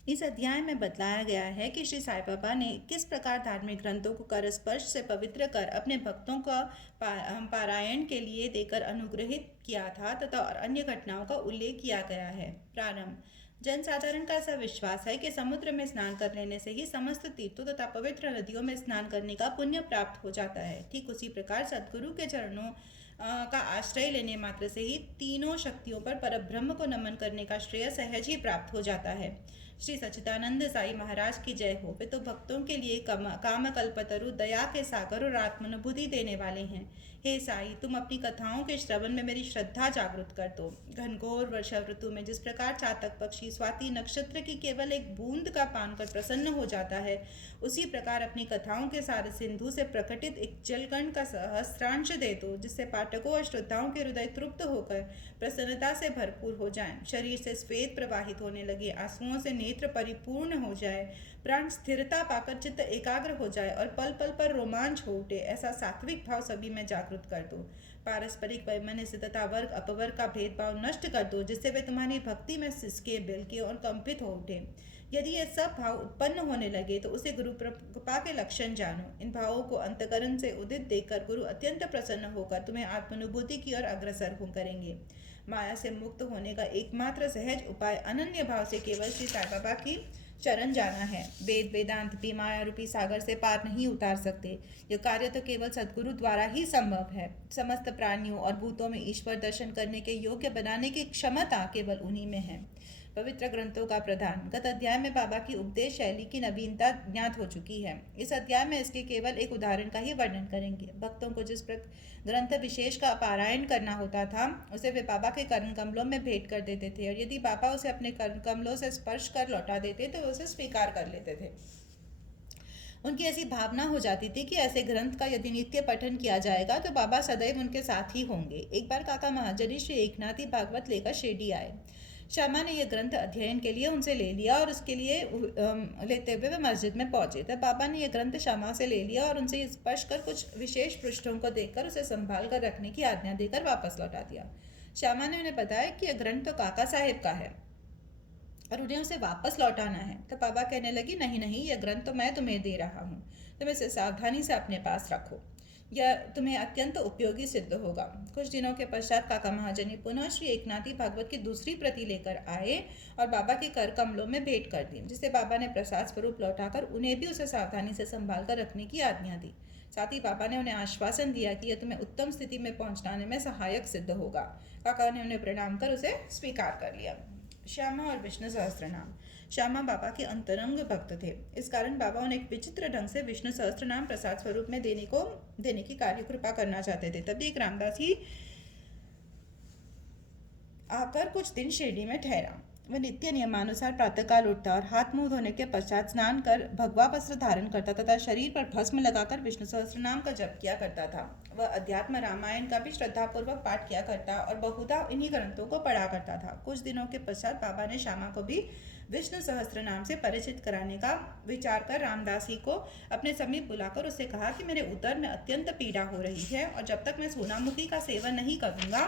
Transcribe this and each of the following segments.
इस अध्याय में बतलाया गया है कि श्री साईं बाबा ने किस प्रकार धार्मिक ग्रंथों को कर स्पर्श से पवित्र कर अपने भक्तों का पारायण के लिए देकर अनुग्रहित किया था तथा और अन्य घटनाओं का उल्लेख किया गया है। प्रारंभ। जनसाधारण का ऐसा विश्वास है कि समुद्र में स्नान कर लेने से ही समस्त तीर्थों तथा पवित्र नदियों में स्नान करने का पुण्य प्राप्त हो जाता है। ठीक उसी प्रकार सद्गुरु के चरणों का आश्रय लेने मात्र से ही तीनों शक्तियों पर परब्रह्म को नमन करने का श्रेय सहज ही प्राप्त हो जाता है। श्री सच्चिदानंद साई महाराज की जय हो। वे तो भक्तों के लिए काम कल्पतरु दया के सागर और आत्मानुभूति देने वाले हैं। हे साई, तुम अपनी कथाओं के श्रवण में मेरी श्रद्धा जागृत कर दो। घनघोर वर्षा ऋतु में जिस प्रकार चातक पक्षी स्वाति नक्षत्र की केवल एक बूंद का पान कर प्रसन्न हो जाता है, उसी प्रकार अपनी कथाओं के सारे सिंधु से प्रकटित एक जलकण का सहस्रांश दे दो, जिससे पाठकों और श्रोताओं के हृदय तृप्त होकर प्रसन्नता से भरपूर हो जाएं, शरीर से स्वेद प्रवाहित होने लगे, आंसुओं से नेत्र परिपूर्ण हो जाए, प्राण स्थिरता पाकर चित्त एकाग्र हो जाए और पल पल पर रोमांच हो उठे। ऐसा सात्विक भाव सभी में जागृत कर दो। पारस्परिक वैमनस्य तथा वर्ग अपवर्ग का भेदभाव नष्ट कर दो, जिससे वे तुम्हारी भक्ति में सिसके बिलके और कंपित हो उठे। यदि ये सब भाव उत्पन्न होने लगे तो उसे गुरु कृपा के लक्षण जानो। इन भावों को अंतकरण से उदित देखकर गुरु अत्यंत प्रसन्न होकर तुम्हें आत्मानुभूति की ओर अग्रसर हो करेंगे। माया से मुक्त होने का एकमात्र सहज उपाय अनन्य भाव से केवल श्री साईं बाबा की शरण जाना है। वेद वेदांत भी माया रूपी सागर से पार नहीं उतार सकते। यह कार्य तो केवल सद्गुरु द्वारा ही संभव है। समस्त प्राणियों और भूतों में ईश्वर दर्शन करने के योग्य बनाने की क्षमता केवल उन्हीं में है। पवित्र ग्रंथों का प्रधान। गत अध्याय में बाबा की उपदेश शैली की नवीनता ज्ञात हो चुकी है। इस अध्याय में इसके केवल एक उदाहरण का ही वर्णन करेंगे। भक्तों को जिस ग्रंथ विशेष का पारायण करना होता था, उसे वे बाबा के कर्ण कमलों में भेंट कर देते थे, और यदि बाबा उसे अपने कर्ण कमलों से स्पर्श कर लौटा देते तो उसे स्वीकार कर लेते थे। उनकी ऐसी भावना हो जाती थी कि ऐसे ग्रंथ का यदि नित्य पठन किया जाएगा तो बाबा सदैव उनके साथ ही होंगे। एक बार काका महाजनी श्री एकनाथी भागवत लेकर शिरडी आए। श्यामा ने यह ग्रंथ अध्ययन के लिए उनसे ले लिया और उसके लिए लेते हुए वे मस्जिद में पहुंचे। तब बाबा ने यह ग्रंथ श्यामा से ले लिया और उनसे स्पर्श कर कुछ विशेष पृष्ठों को देखकर उसे संभाल कर रखने की आज्ञा देकर वापस लौटा दिया। श्यामा ने उन्हें बताया कि यह ग्रंथ तो काका साहेब का है और उन्हें उसे वापस लौटाना है। तब बाबा कहने लगी, नहीं नहीं, यह ग्रंथ तो मैं तुम्हें दे रहा हूँ, तुम इसे सावधानी से अपने पास रखो, यह तुम्हें अत्यंत उपयोगी सिद्ध होगा। कुछ दिनों के पश्चात काका महाजनी पुनः श्री एकनाथी भागवत की दूसरी प्रति लेकर आए और बाबा के कर कमलों में भेंट कर दी, जिसे बाबा ने प्रसाद स्वरूप लौटाकर उन्हें भी उसे सावधानी से संभाल कर रखने की आज्ञा दी। साथ ही बाबा ने उन्हें आश्वासन दिया कि यह तुम्हें उत्तम स्थिति में पहुंचाने में सहायक सिद्ध होगा। काका ने उन्हें प्रणाम कर उसे स्वीकार कर लिया। श्यामा और विष्णु सहस्त्र नाम। श्यामा बाबा के अंतरंग भक्त थे। इस कारण बाबा उन्हें एक विचित्र ढंग से विष्णु सहस्त्र नाम प्रसाद स्वरूप में देने की कार्य कृपा करना चाहते थे। तभी एक रामदासी आकर कुछ दिन शिरडी में ठहरा। वह नित्य नियमानुसार प्रातःकाल उठता और हाथ मुंह धोने के पश्चात स्नान कर भगवा वस्त्र धारण करता तथा शरीर पर भस्म लगाकर विष्णु सहस्त्र नाम का जप किया करता था। वह अध्यात्म रामायण का भी श्रद्धापूर्वक पाठ किया करता और बहुधा इन्हीं ग्रंथों को पढ़ा करता था। कुछ दिनों के पश्चात बाबा ने श्यामा को भी विष्णु सहस्त्र नाम से परिचित कराने का विचार कर रामदासी को अपने समीप बुलाकर उससे कहा कि मेरे उदर में अत्यंत पीड़ा हो रही है और जब तक मैं सोनामुखी का सेवन नहीं करूँगा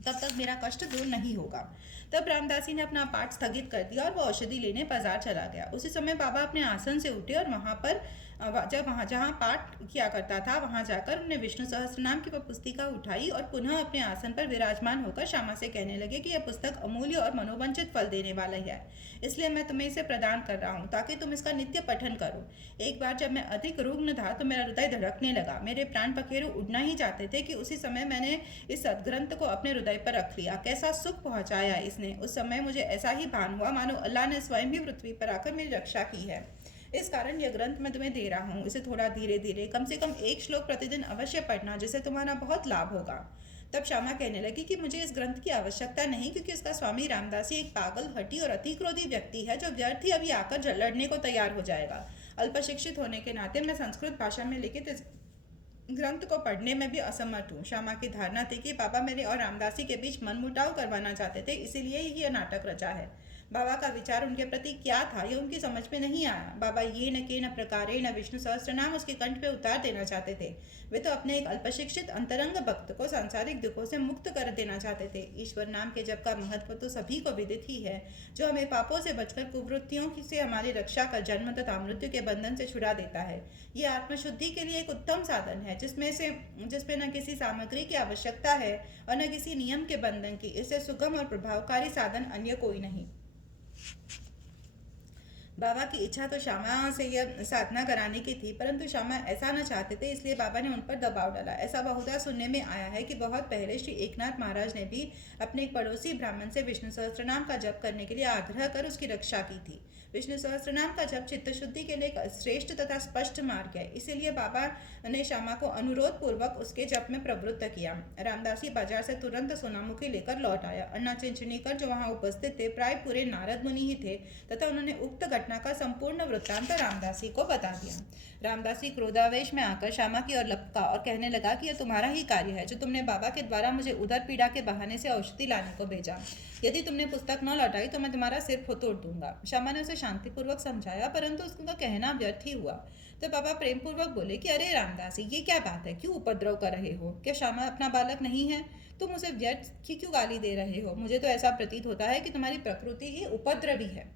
तब तक मेरा कष्ट दूर नहीं होगा। तब रामदासी ने अपना पाठ स्थगित कर दिया और वो औषधि लेने बाजार चला गया। उसी समय बाबा अपने आसन से उठे और वहाँ जहाँ पाठ किया करता था वहाँ जाकर उन्हें विष्णु सहस्त्रनाम की वह पुस्तिका उठाई और पुनः अपने आसन पर विराजमान होकर श्यामा से कहने लगे कि यह पुस्तक अमूल्य और मनोवंचित फल देने वाला है, इसलिए मैं तुम्हें इसे प्रदान कर रहा हूँ ताकि तुम इसका नित्य पठन करो। एक बार जब मैं अधिक रुग्ण था तो मेरा हृदय धड़कने लगा, मेरे प्राण पखेरु उड़ना ही चाहते थे कि उसी समय मैंने इस सदग्रंथ को अपने हृदय पर रख लिया। कैसा सुख पहुँचाया इसने। उस समय मुझे ऐसा ही भान हुआ मानो अल्लाह ने स्वयं भी पृथ्वी पर आकर मेरी रक्षा की है। इस कारण यह ग्रंथ मैं तुम्हें दे रहा हूँ। इसे थोड़ा धीरे धीरे कम से कम एक श्लोक प्रतिदिन अवश्य पढ़ना, जिससे तुम्हारा बहुत लाभ होगा। तब श्यामा कहने लगी कि मुझे इस ग्रंथ की आवश्यकता नहीं, क्योंकि इसका स्वामी रामदासी एक पागल, हठी और अति क्रोधी व्यक्ति है जो व्यर्थ ही अभी आकर लड़ने को तैयार हो जाएगा। अल्प शिक्षित होने के नाते मैं संस्कृत भाषा में लिखित इस ग्रंथ को पढ़ने में भी असमर्थ हूँ। श्यामा की धारणा थी कि बाबा मेरे और रामदासी के बीच मनमुटाव करवाना चाहते थे, इसीलिए ही यह नाटक रचा है। बाबा का विचार उनके प्रति क्या था यह उनकी समझ में नहीं आया। बाबा ये न के न प्रकारे न विष्णु सहस्त्रनाम उसके कंठ पे उतार देना चाहते थे। वे तो अपने एक अल्पशिक्षित अंतरंग भक्त को सांसारिक दुखों से मुक्त कर देना चाहते थे। ईश्वर नाम के जप का महत्व तो सभी को विदित ही है, जो हमें पापों से बचकर कुवृत्तियों से हमारी रक्षा कर जन्म तथा मृत्यु के बंधन से छुड़ा देता है। ये आत्मशुद्धि के लिए एक उत्तम साधन है, जिसमें न किसी सामग्री की आवश्यकता है और न किसी नियम के बंधन की। इससे सुगम और प्रभावकारी साधन अन्य कोई नहीं। बाबा की इच्छा तो श्यामा से यह साधना कराने की थी, परंतु श्यामा ऐसा न चाहते थे, इसलिए बाबा ने उन पर दबाव डाला। ऐसा बहुधा सुनने में आया है कि बहुत पहले श्री एकनाथ महाराज ने भी अपने एक पड़ोसी ब्राह्मण से विष्णु सहस्त्रनाम का जप करने के लिए आग्रह कर उसकी रक्षा की थी। विष्णु सहस्त्रनाम का जप चित्त शुद्धि के लिए एक श्रेष्ठ तथा स्पष्ट मार्ग है, इसीलिए बाबा ने श्यामा को अनुरोध पूर्वक उसके जप में प्रवृत्त किया। रामदासी बाजार से तुरंत सोनामुखी लेकर लौट आया। अन्ना चिंचनीकर जो वहां उपस्थित थे प्राय पूरे नारद मुनि ही थे तथा उन्होंने उक्त घटना का संपूर्ण वृत्तांत रामदासी को बता दिया। रामदासी क्रोधावेश में आकर श्यामा की ओर लपका और कहने लगा कि यह तुम्हारा ही कार्य है, जो तुमने बाबा के द्वारा मुझे उधर पीड़ा के बहाने से औषधि लाने को भेजा। यदि तुमने पुस्तक न लौटाई तो मैं तुम्हारा सिर तोड़ दूंगा। श्यामा ने उसे शांतिपूर्वक समझाया, परंतु उसका कहना व्यर्थ ही हुआ। तो बाबा प्रेम पूर्वक बोले कि अरे रामदासी, ये क्या बात है, क्यों उपद्रव कर रहे हो? क्या श्यामा अपना बालक नहीं है? तुम उसे व्यर्थ की क्यों गाली दे रहे हो? मुझे तो ऐसा प्रतीत होता है कि तुम्हारी प्रकृति ही उपद्रवी है।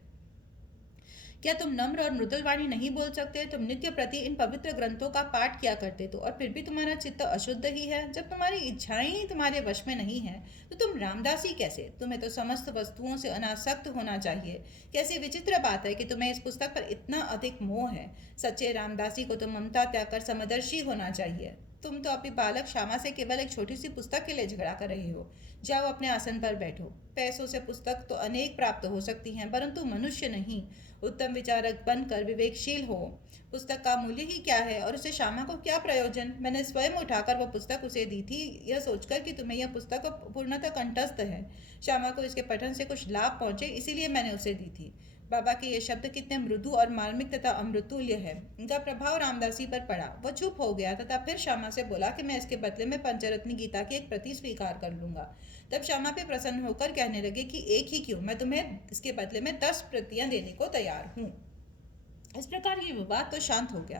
क्या तुम नम्र और मृदुल वाणी नहीं बोल सकते? तुम नित्य प्रति इन पवित्र ग्रंथों का पाठ किया करते तो, और फिर भी तुम्हारा चित्त अशुद्ध ही है। जब तुम्हारी इच्छाएं ही तुम्हारे वश में नहीं है तो तुम रामदासी कैसे? तुम्हें तो समस्त वस्तुओं से अनासक्त होना चाहिए। कैसी विचित्र बात है कि तुम्हें इस पुस्तक पर इतना अधिक मोह है। सच्चे रामदासी को तो ममता त्याग कर समदर्शी होना चाहिए। तुम तो अपनी बालक श्यामा से केवल एक छोटी सी पुस्तक के लिए झगड़ा कर रहे हो। जाओ अपने आसन पर बैठो। पैसों से पुस्तक तो अनेक प्राप्त हो सकती हैं, परंतु मनुष्य नहीं। उत्तम विचारक बनकर विवेकशील हो। पुस्तक का मूल्य ही क्या है और उसे श्यामा को क्या प्रयोजन? मैंने स्वयं उठाकर वह पुस्तक उसे दी थी, यह सोचकर कि तुम्हें यह पुस्तक पूर्णतः कंठस्थ है। श्यामा को इसके पठन से कुछ लाभ पहुंचे, इसीलिए मैंने उसे दी थी। बाबा के ये शब्द कितने मृदु और मार्मिक तथा अमृतुल्य है। इनका प्रभाव रामदासी पर पड़ा। वह चुप हो गया तथा फिर श्यामा से बोला कि मैं इसके बदले में पंचरत्नी गीता की एक प्रति स्वीकार कर लूंगा। तब श्यामा पे प्रसन्न होकर कहने लगे कि एक ही क्यों, मैं तुम्हें इसके बदले में 10 प्रतियां देने को तैयार हूँ। इस प्रकार ये विवाद तो शांत हो गया,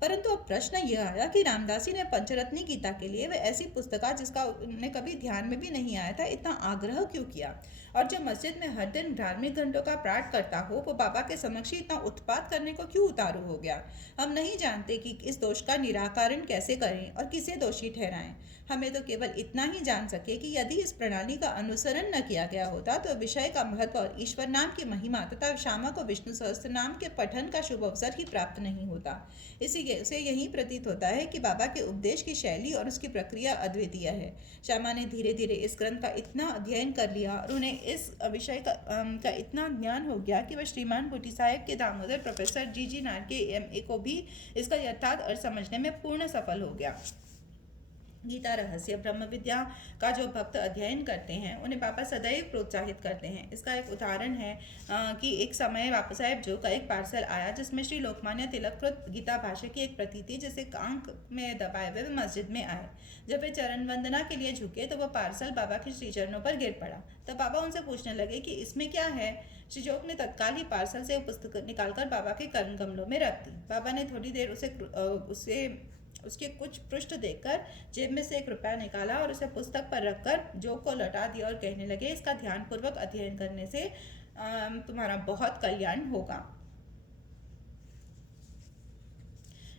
परंतु अब प्रश्न यह आया कि रामदासी ने पंचरत्नी गीता के लिए वह ऐसी पुस्तका जिसका उन्हें कभी ध्यान में भी नहीं आया था, इतना आग्रह क्यों किया? और जो मस्जिद में हर दिन धार्मिक घंटों का पाठ करता हो, वो बाबा के समक्ष ही इतना उत्पात करने को क्यों उतारू हो गया? हम नहीं जानते कि इस दोष का निराकरण कैसे करें और किसे दोषी ठहराएं। हमें तो केवल इतना ही जान सके कि यदि इस प्रणाली का अनुसरण न किया गया होता तो विषय का महत्व और ईश्वर नाम की महिमा तथा श्यामा को विष्णु सहस्त्र नाम के पठन का शुभ अवसर ही प्राप्त नहीं होता। इसीलिए उसे यही प्रतीत होता है कि बाबा के उपदेश की शैली और उसकी प्रक्रिया अद्वितीय है। श्यामा ने धीरे धीरे इस ग्रंथ का इतना अध्ययन कर लिया और उन्हें इस विषय का इतना ज्ञान हो गया कि वह श्रीमान भुट्टी साहेब के दामोदर प्रोफेसर जी नायर के MA को भी इसका यथार्थ अर्थ समझने में पूर्ण सफल हो गया। गीता रहस्य ब्रह्म विद्या का जो भक्त अध्ययन करते हैं उन्हें बाबा सदैव प्रोत्साहित करते हैं। इसका एक उदाहरण है कि एक समय बाबा साहेब जो का एक पार्सल आया जिसमें श्री लोकमान्य तिलक गीता भाष्य की एक प्रति थी, जिसे कांक में दबाए हुए मस्जिद में आए। जब वे चरण वंदना के लिए झुके तो वह पार्सल बाबा के श्री चरणों पर गिर पड़ा। तब बाबा उनसे पूछने लगे कि इसमें क्या है। श्री जोग ने तत्काल ही पार्सल से पुस्तक निकालकर बाबा के कर्ण कमलों में रख दी। बाबा ने थोड़ी देर उसके कुछ पृष्ठ देखकर जेब में से 1 रुपया निकाला और उसे पुस्तक पर रखकर जोग को लौटा दिया और कहने लगे, इसका ध्यानपूर्वक अध्ययन करने से तुम्हारा बहुत कल्याण होगा।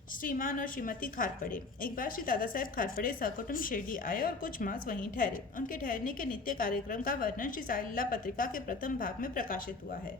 श्रीमान और श्रीमती खारपड़े। एक बार श्री दादा साहेब खारपड़े सकुटुंब शिरडी आए और कुछ मास वहीं ठहरे। उनके ठहरने के नित्य कार्यक्रम का वर्णन श्री साई लीला पत्रिका के प्रथम भाग में प्रकाशित हुआ है।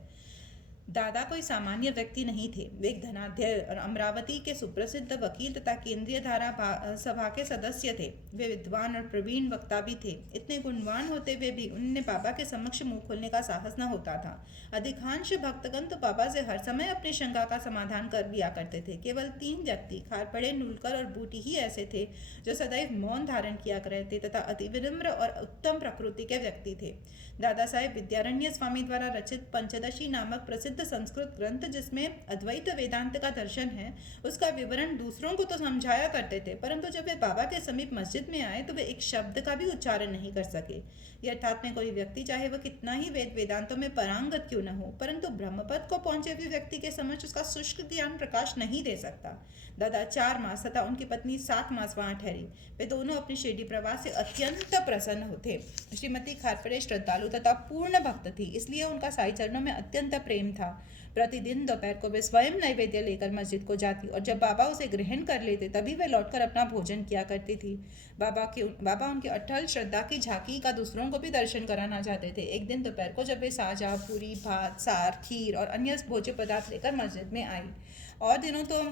दादा कोई सामान्य व्यक्ति नहीं थे। वे एक धनाढ्य और अमरावती के सुप्रसिद्ध वकील तथा केंद्रीय धारा सभा के सदस्य थे। वे विद्वान और प्रवीण वक्ता भी थे। इतने गुणवान होते हुए भी उन्हें बाबा के समक्ष मुंह खोलने का साहस न होता था। अधिकांश भक्तगण तो बाबा से हर समय अपनी शंका का समाधान कर लिया करते थे। केवल 3 व्यक्ति खारपड़े, नुलकर और बूटी ही ऐसे थे जो सदैव मौन धारण किया करते तथा अति विनम्र और उत्तम प्रकृति के व्यक्ति थे। दादा साहेब विद्यारण्य स्वामी द्वारा रचित पंचदशी नामक प्रसिद्ध प्रसिद्ध संस्कृत ग्रंथ जिसमें अद्वैत वेदांत का दर्शन है, उसका विवरण दूसरों को तो समझाया करते थे, परंतु जब वे बाबा के समीप मस्जिद में आए तो वे एक शब्द का भी उच्चारण नहीं कर सके। अर्थात में कोई व्यक्ति चाहे वह कितना ही वेदांतों में पारंगत क्यों न हो, परंतु ब्रह्मपद को पहुंचे हुए व्यक्ति के समक्ष उसका शुष्क ज्ञान प्रकाश नहीं दे सकता। दादा 4 मास तथा उनकी पत्नी 7 मास वहां ठहरी। वे दोनों अपनी शिरडी प्रवास से अत्यंत प्रसन्न थे। श्रीमती खारपड़े श्रद्धालु तथा पूर्ण भक्त थी, इसलिए उनका साई चरणों में अत्यंत प्रेम था। प्रतिदिन दोपहर को वे स्वयं नैवेद्य लेकर मस्जिद को जाती और जब बाबा उसे ग्रहण कर लेते तभी वे लौटकर अपना भोजन किया करती थी। बाबा उनकी अटल श्रद्धा की झांकी का दूसरों को भी दर्शन कराना चाहते थे। एक दिन दोपहर को जब वे साजा, पूरी, भात, सार, खीर और अन्य भोज्य पदार्थ लेकर मस्जिद में आई, और दिनों तो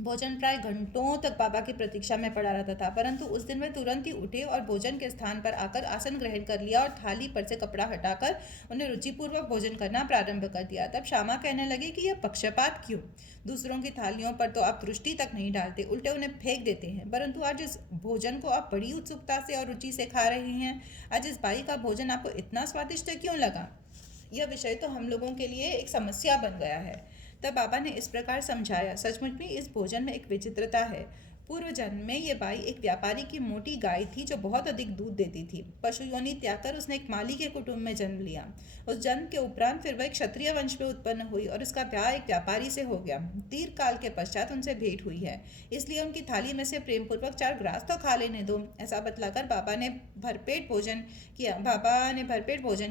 भोजन प्राय घंटों तक बाबा की प्रतीक्षा में पड़ा रहता था, परंतु उस दिन वे तुरंत ही उठे और भोजन के स्थान पर आकर आसन ग्रहण कर लिया और थाली पर से कपड़ा हटाकर उन्हें रुचिपूर्वक भोजन करना प्रारंभ कर दिया। तब श्यामा कहने लगी कि यह पक्षपात क्यों? दूसरों की थालियों पर तो आप दृष्टि तक नहीं डालते, उल्टे उन्हें फेंक देते हैं, परंतु आज इस भोजन को आप बड़ी उत्सुकता से और रुचि से खा रहे हैं। आज इस बाई का भोजन आपको इतना स्वादिष्ट क्यों लगा? यह विषय तो हम लोगों के लिए एक समस्या बन गया है। तब बाबा ने इस प्रकार समझाया, सचमुच में इस भोजन में एक विचित्रता है। पूर्व जन्म में ये बाई एक व्यापारी की मोटी गाय थी जो बहुत अधिक दूध देती थी। पशु योनि त्याग कर उसने एक माली के कुटुंब में जन्म लिया। उस जन्म के उपरांत फिर वह एक क्षत्रिय वंश में उत्पन्न हुई और उसका ब्याह एक व्यापारी से हो गया। दीर्घ काल के पश्चात उनसे भेंट हुई है, इसलिए उनकी थाली में से प्रेमपूर्वक 4 ग्रास तो खा लेने दो। ऐसा बतलाकर बाबा ने भरपेट भोजन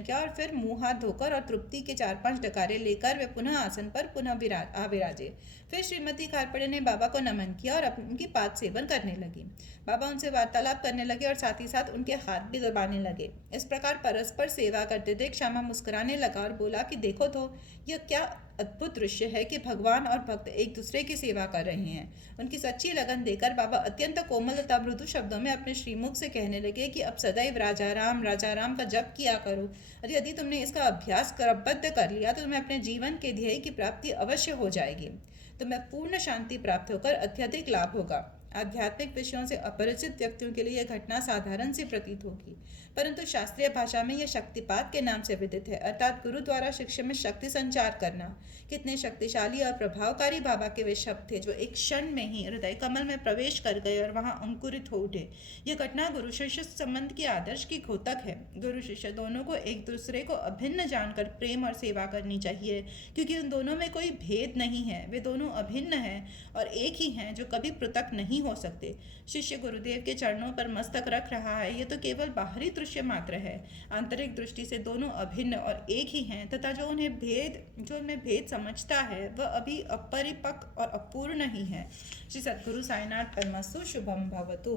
किया और फिर मुंह हाथ धोकर और तृप्ति के 4-5 डकारे लेकर वे पुनः आसन पर पुनः विराजे। फिर श्रीमती खारपड़े ने बाबा को नमन किया और उनकी पाद सेवन करने लगी। बाबा उनसे वार्तालाप करने लगे और साथ ही साथ उनके हाथ भी दबाने लगे। इस प्रकार परस्पर सेवा करते देख श्यामा मुस्कुराने लगा और बोला कि देखो तो, यह क्या अद्भुत दृश्य है कि भगवान और भक्त एक दूसरे की सेवा कर रहे हैं। उनकी सच्ची लगन देकर बाबा अत्यंत कोमल तथा मृदु शब्दों में अपने श्रीमुख से कहने लगे कि अब सदैव राजा राम का जप किया करो, और यदि तुमने इसका अभ्यास क्रमबद्ध कर लिया तो तुम्हें अपने जीवन के ध्येय की प्राप्ति अवश्य हो जाएगी। तुम्हें पूर्ण शांति प्राप्त होकर अत्यधिक लाभ होगा। आध्यात्मिक विषयों से अपरिचित व्यक्तियों के लिए यह घटना साधारण सी प्रतीत होगी, परंतु शास्त्रीय भाषा में यह शक्तिपात के नाम से विदित है, अर्थात गुरु द्वारा शिष्य में शक्ति संचार करना। कितने शक्तिशाली और प्रभावकारी बाबा के वे शब्द थे जो एक क्षण में ही हृदय कमल में प्रवेश कर गए और वहां अंकुरित हो उठे। यह घटना गुरु शिष्य संबंध के आदर्श की घोतक है। गुरु शिष्य दोनों को एक दूसरे को अभिन्न जानकर प्रेम और सेवा करनी चाहिए, क्योंकि उन दोनों में कोई भेद नहीं है। वे दोनों अभिन्न हैं और एक ही हैं जो कभी पृथक नहीं हो सकते। शिष्य गुरुदेव के चरणों पर मस्तक रख रहा है, यह तो केवल बाहरी दृश्य मात्र है। आंतरिक दृष्टि से दोनों अभिन्न और एक ही हैं, तथा जो उनमें भेद समझता है वह अभी अपरिपक्व और अपूर्ण ही है। श्री सद्गुरु साईनाथ परमस्तु। शुभम भवतु।